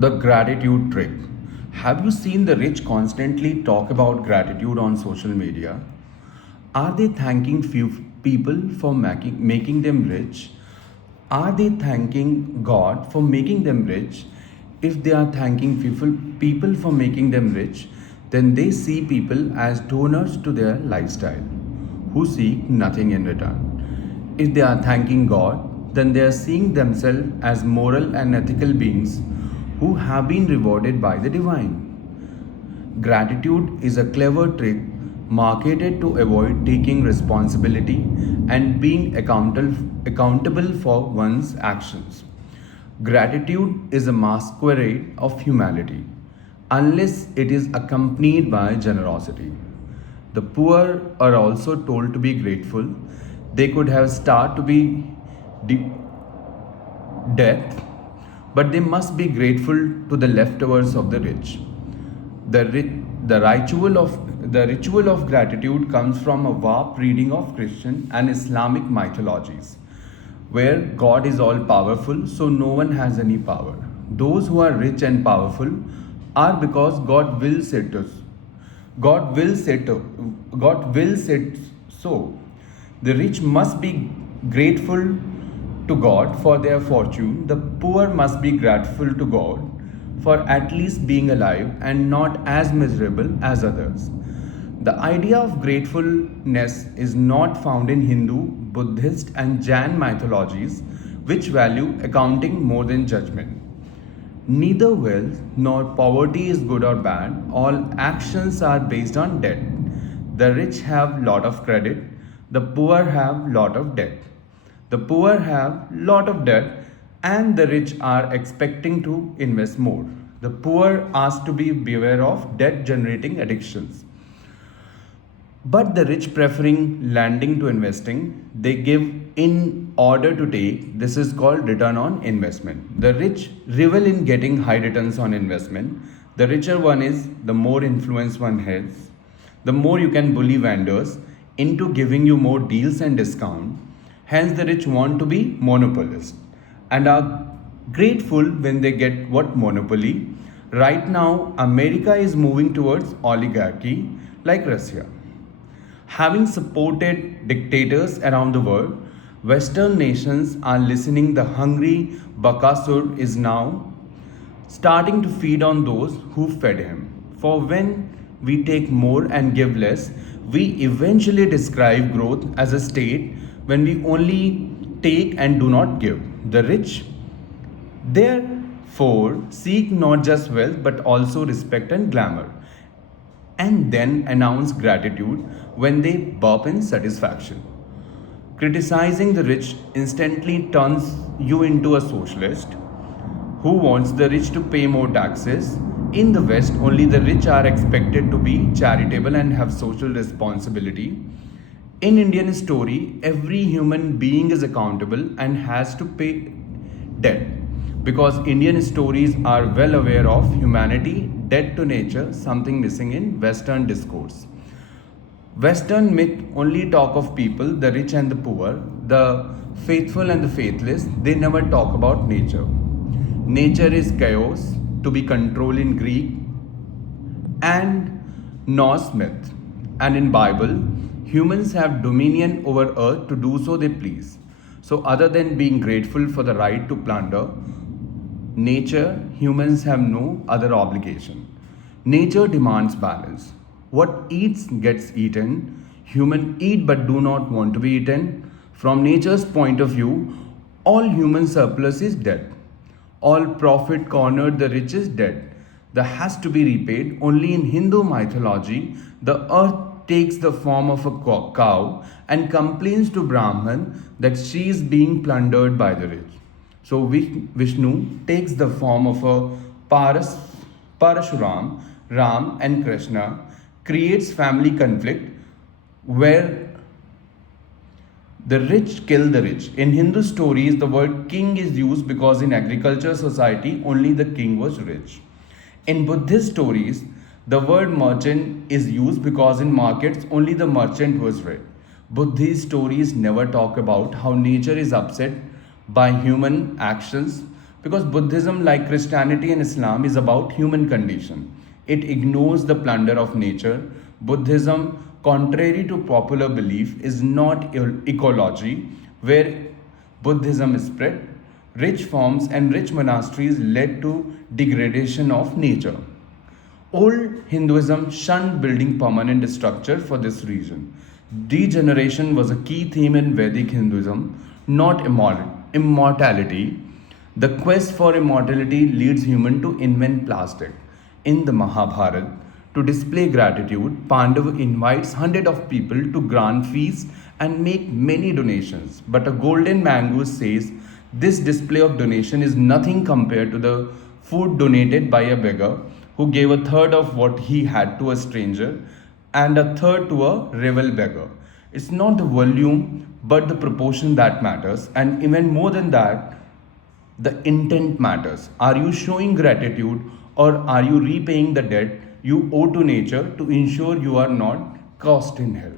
The gratitude trick. Have you seen the rich constantly talk about gratitude on social media? Are they thanking few people for making them rich? Are they thanking God for making them rich? If they are thanking people for making them rich, then they see people as donors to their lifestyle who seek nothing in return. If they are thanking God, then they are seeing themselves as moral and ethical beings who have been rewarded by the divine. Gratitude is a clever trick marketed to avoid taking responsibility and being accountable for one's actions. Gratitude is a masquerade of humility unless it is accompanied by generosity. The poor are also told to be grateful. They could have starved to be de- death, but they must be grateful to the leftovers of the rich. The, ri- the ritual of gratitude comes from a warped reading of Christian and Islamic mythologies, where God is all powerful, so no one has any power. Those who are rich and powerful are because God wills it. God wills it. God wills it so. The rich must be grateful to God for their fortune. The poor must be grateful to God for at least being alive and not as miserable as others. The idea of gratefulness is not found in Hindu, Buddhist, and Jain mythologies, which value accounting more than judgment. Neither wealth nor poverty is good or bad. All actions are based on debt. The rich have lot of credit, the poor have lot of debt. The poor have lot of debt and the rich are expecting to invest more. The poor ask to be beware of debt generating addictions. But the rich preferring lending to investing, they give in order to take. This is called return on investment. The rich revel in getting high returns on investment. The richer one is, the more influence one has, the more you can bully vendors into giving you more deals and discount. Hence, the rich want to be monopolists and are grateful when they get what monopoly. Right now, America is moving towards oligarchy like Russia. Having supported dictators around the world, Western nations are listening. The hungry Bakasur is now starting to feed on those who fed him. For when we take more and give less, we eventually describe growth as a state when we only take and do not give. The rich, therefore, seek not just wealth but also respect and glamour, and then announce gratitude when they burp in satisfaction. Criticizing the rich instantly turns you into a socialist who wants the rich to pay more taxes. In the West, only the rich are expected to be charitable and have social responsibility. In Indian story, every human being is accountable and has to pay debt because Indian stories are well aware of humanity, debt to nature, something missing in Western discourse. Western myth only talk of people, the rich and the poor, the faithful and the faithless. They never talk about nature. Nature is chaos, to be controlled in Greek and Norse myth. And in Bible, humans have dominion over earth to do so they please. So other than being grateful for the right to plunder, nature, humans have no other obligation. Nature demands balance. What eats gets eaten. Human eat but do not want to be eaten. From nature's point of view, all human surplus is dead. All profit cornered the rich is dead. That has to be repaid. Only in Hindu mythology, the earth takes the form of a cow and complains to Brahman that she is being plundered by the rich. So Vishnu takes the form of a Parashuram, Ram and Krishna, creates family conflict where the rich kill the rich. In Hindu stories, the word king is used because in agriculture society only the king was rich. In Buddhist stories, the word merchant is used because in markets only the merchant was rich. Buddhist stories never talk about how nature is upset by human actions, Because Buddhism, like Christianity and Islam, is about human condition. It ignores the plunder of nature. Buddhism, contrary to popular belief, is not ecology, where Buddhism is spread. Rich forms and rich monasteries led to degradation of nature. Old Hinduism shunned building permanent structure for this reason. Degeneration was a key theme in Vedic Hinduism, not immortality. The quest for immortality leads human to invent plastic. In the Mahabharata, to display gratitude, Pandava invites hundreds of people to grant feasts and make many donations. But a golden mango says this display of donation is nothing compared to the food donated by a beggar who gave a third of what he had to a stranger and a third to a rival beggar. It's not the volume but the proportion that matters, and even more than that, the intent matters. Are you showing gratitude or are you repaying the debt you owe to nature to ensure you are not cast in hell?